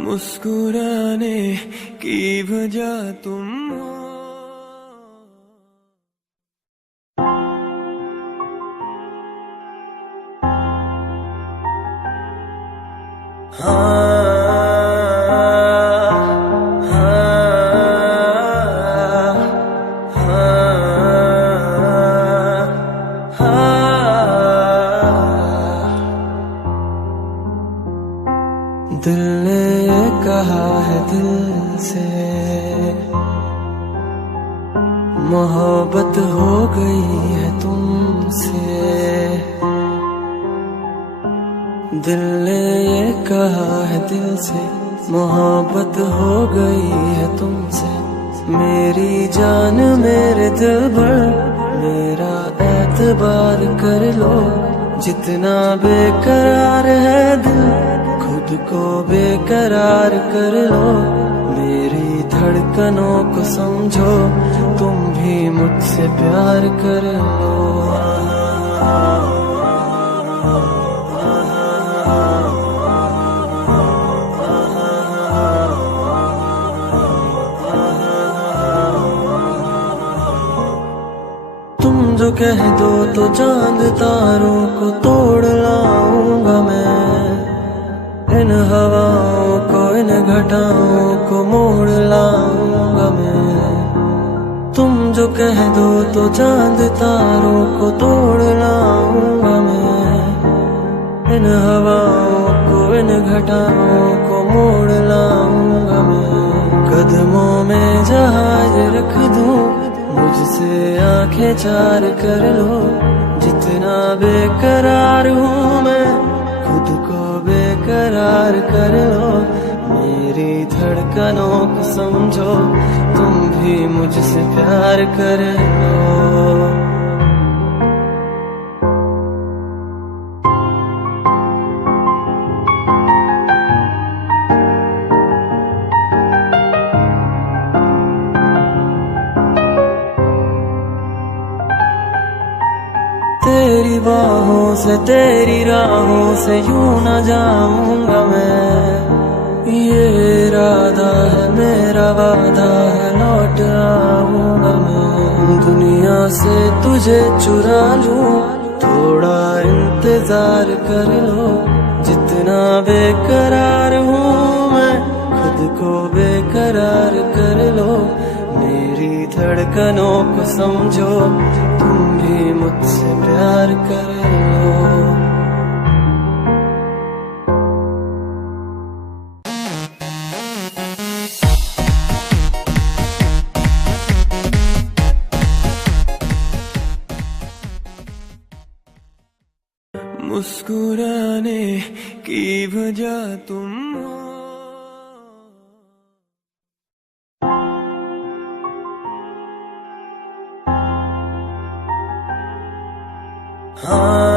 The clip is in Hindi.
मुस्कुराने की वजह तुम हो। दिल ने कहा है दिल से मोहब्बत हो गई है तुमसे। दिल ने ये कहा है दिल से मोहब्बत हो गई है तुमसे। मेरी जान मेरे दिल भर मेरा एतबार कर लो। जितना बेकरार है दिल खुद को बेकरार कर लो। मेरी धड़कनों को समझो तुम भी मुझसे प्यार कर लो। तुम जो कह दो तो चांद तारों को तोड़ लाऊंगा मैं। इन हवाओं को इन घटाओं को मोड़ लाऊंगा मैं। तुम जो कह दो तो चांद तारों को तोड़ लाऊंगा मैं। इन हवाओं को इन घटाओं को मोड़ लाऊंगा मैं। कदमों में जहाज रख दूं मुझसे आंखें चार कर लो। जितना बेकरार हूँ मैं खुद को बेकरार कर लो। मेरी धड़कनों को समझो तुम भी मुझसे प्यार कर लो। तेरी बाहों से तेरी राहों से यूं न जाऊंगा मैं। ये इरादा है मेरा वादा है लौट आऊंगा मैं। दुनिया से तुझे चुरा लूं थोड़ा इंतजार कर लो। जितना बेकरार हूँ मैं खुद को बेकरार कर लो। मेरी धड़कनों को समझो तुम भी मुझसे प्यार कर लो। मुस्कुराने की वजह तुम हो। हाँ